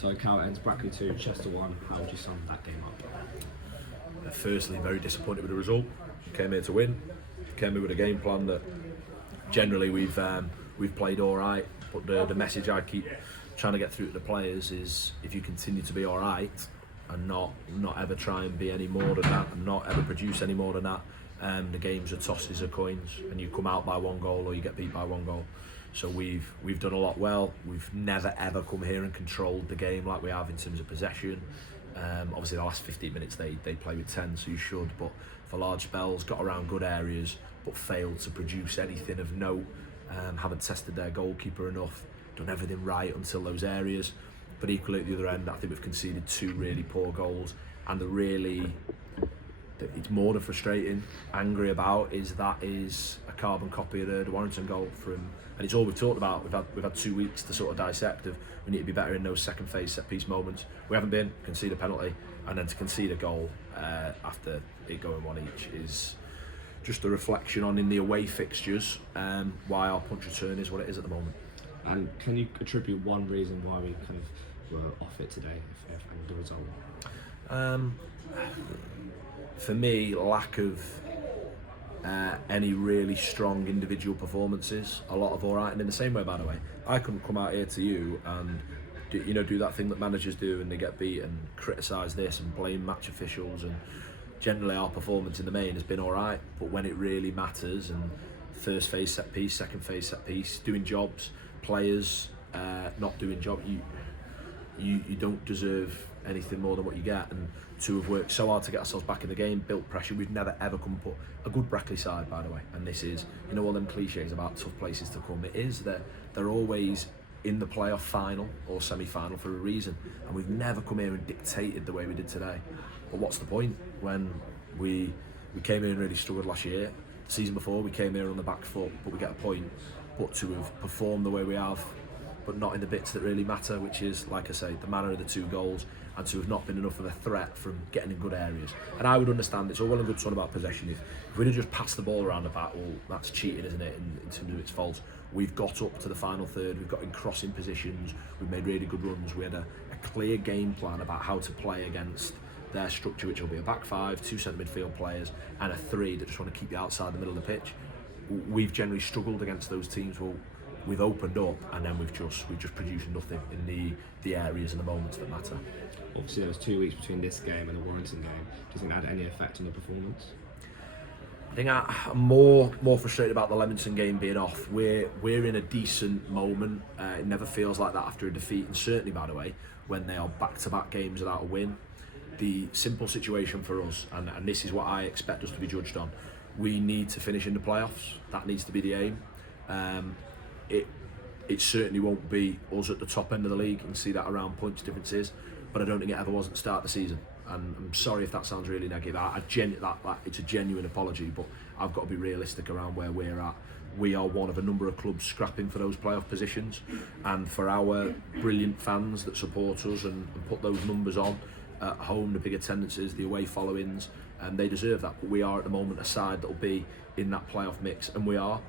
So count ends Brackley 2, Chester 1. How would you sum that game up? Firstly, very disappointed with the result. Came here to win. Came here with a game plan that generally we've played all right. But the message I keep trying to get through to the players is if you continue to be all right and not ever try and be any more than that and not ever produce any more than that, the games are tosses of coins and you come out by 1 goal or you get beat by 1 goal. So we've done a lot well. We've never ever come here and controlled the game like we have in terms of possession. Obviously the last 15 minutes they play with 10, so you should, but for large spells got around good areas but failed to produce anything of note. Haven't tested their goalkeeper enough, done everything right until those areas, but equally at the other end I think we've conceded 2 really poor goals, and it's more than frustrating, angry about is a carbon copy of the Warrington goal from, and it's all we've talked about. We've had 2 weeks to sort of dissect of we need to be better in those second phase set piece moments. We haven't been. Concede a penalty and then to concede a goal after it going 1 each is just a reflection on in the away fixtures why our punch return is what it is at the moment. And can you attribute one reason why we kind of were off it today, if the result? For me, lack of any really strong individual performances. A lot of all right, and in the same way, by the way, I couldn't come out here to you and do that thing that managers do and they get beat and criticise this and blame match officials, and generally our performance in the main has been all right, but when it really matters and first phase set piece, second phase set piece, doing jobs, players not doing job, you don't deserve anything more than what you get. And to have worked so hard to get ourselves back in the game, built pressure, we've never ever come and put a good Brackley side, by the way, and this is, all them cliches about tough places to come, it is that they're always in the playoff final or semi-final for a reason, and we've never come here and dictated the way we did today. But what's the point when we came here and really struggled last year? The season before we came here on the back foot, but we get a point. But to have performed the way we have, but not in the bits that really matter, which is, like I say, the manner of the 2 goals, and to have not been enough of a threat from getting in good areas. And I would understand, it's all well and good talking about possession. If we'd have just passed the ball around the back, well, that's cheating, isn't it, in terms of its faults. We've got up to the final third, we've got in crossing positions, we've made really good runs. We had a clear game plan about how to play against their structure, which will be a back 5, 2 centre midfield players, and a 3 that just want to keep you outside the middle of the pitch. We've generally struggled against those teams. Well, we've opened up and then we've just produced nothing in the areas and the moments that matter. Obviously there was 2 weeks between this game and the Warrington game. Do you think that had any effect on the performance? I think I'm more frustrated about the Leamington game being off. We're in a decent moment. It never feels like that after a defeat, and certainly, by the way, when they are back-to-back games without a win. The simple situation for us, and this is what I expect us to be judged on, we need to finish in the playoffs. That needs to be the aim. It certainly won't be us at the top end of the league and see that around points differences, but I don't think it ever was at the start of the season. And I'm sorry if that sounds really negative. It's a genuine apology, but I've got to be realistic around where we're at. We are one of a number of clubs scrapping for those playoff positions, and for our brilliant fans that support us and put those numbers on at home, the big attendances, the away followings, and they deserve that. But we are at the moment a side that will be in that playoff mix, and we are.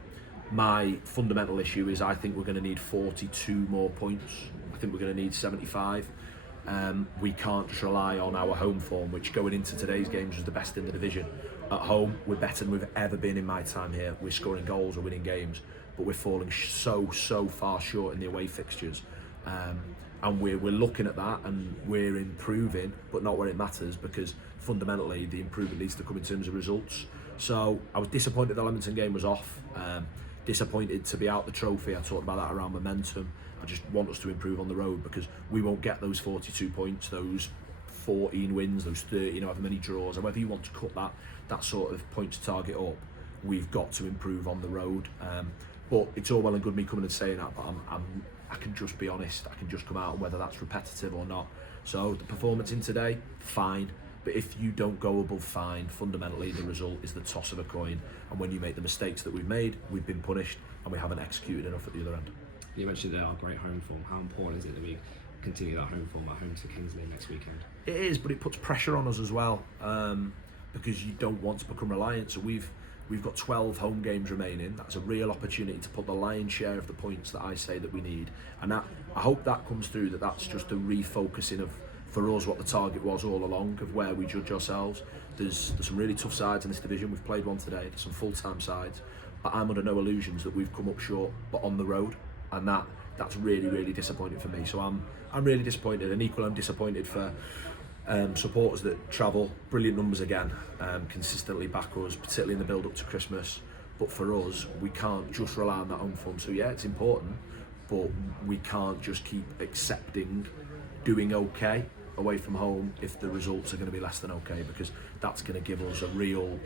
My fundamental issue is I think we're going to need 42 more points. I think we're going to need 75. We can't just rely on our home form, which going into today's games was the best in the division. At home, we're better than we've ever been in my time here. We're scoring goals, we're winning games, but we're falling so far short in the away fixtures. And we're looking at that and we're improving, but not where it matters, because fundamentally the improvement needs to come in terms of results. So I was disappointed the Leamington game was off. Disappointed to be out the trophy. I talked about that around momentum. I just want us to improve on the road, because we won't get those 42 points, those 14 wins, those 30, however many draws, or whether you want to cut that sort of points target up. We've got to improve on the road. But it's all well and good me coming and saying that, but I can just be honest. I can just come out, whether that's repetitive or not. So the performance in today, fine. But if you don't go above fine, fundamentally the result is the toss of a coin. And when you make the mistakes that we've made, we've been punished and we haven't executed enough at the other end. You mentioned our great home form. How important is it that we continue that home form at home to Kingsley next weekend? It is, but it puts pressure on us as well, because you don't want to become reliant. So we've We've got 12 home games remaining. That's a real opportunity to put the lion's share of the points that I say that we need. And that, I hope that comes through, that's just a refocusing of, for us, what the target was all along, of where we judge ourselves. There's some really tough sides in this division. We've played one today. There's some full-time sides. But I'm under no illusions that we've come up short, but on the road. And that's really, really disappointing for me. So I'm really disappointed, and equally I'm disappointed for supporters that travel, brilliant numbers again, consistently back us, particularly in the build up to Christmas. But for us, we can't just rely on that home form. So yeah, it's important, but we can't just keep accepting doing okay away from home if the results are going to be less than okay, because that's going to give us a real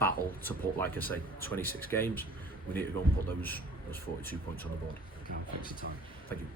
battle to put, like I say, 26 games. We need to go and put those 42 points on the board. Okay, thanks for your time. Thank you.